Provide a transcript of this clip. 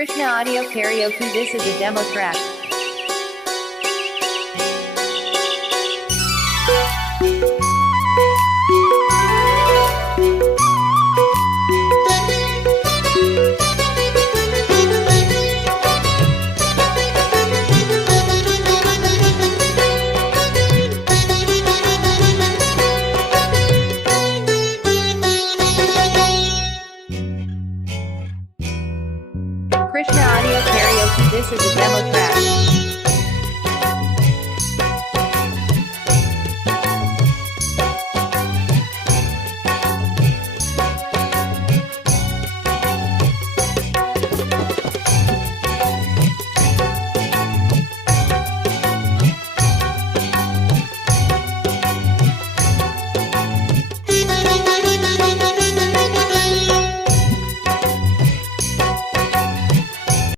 Krishna Audio Karaoke. This is a demo track. Krishna Audio Karaoke. This is a demo track.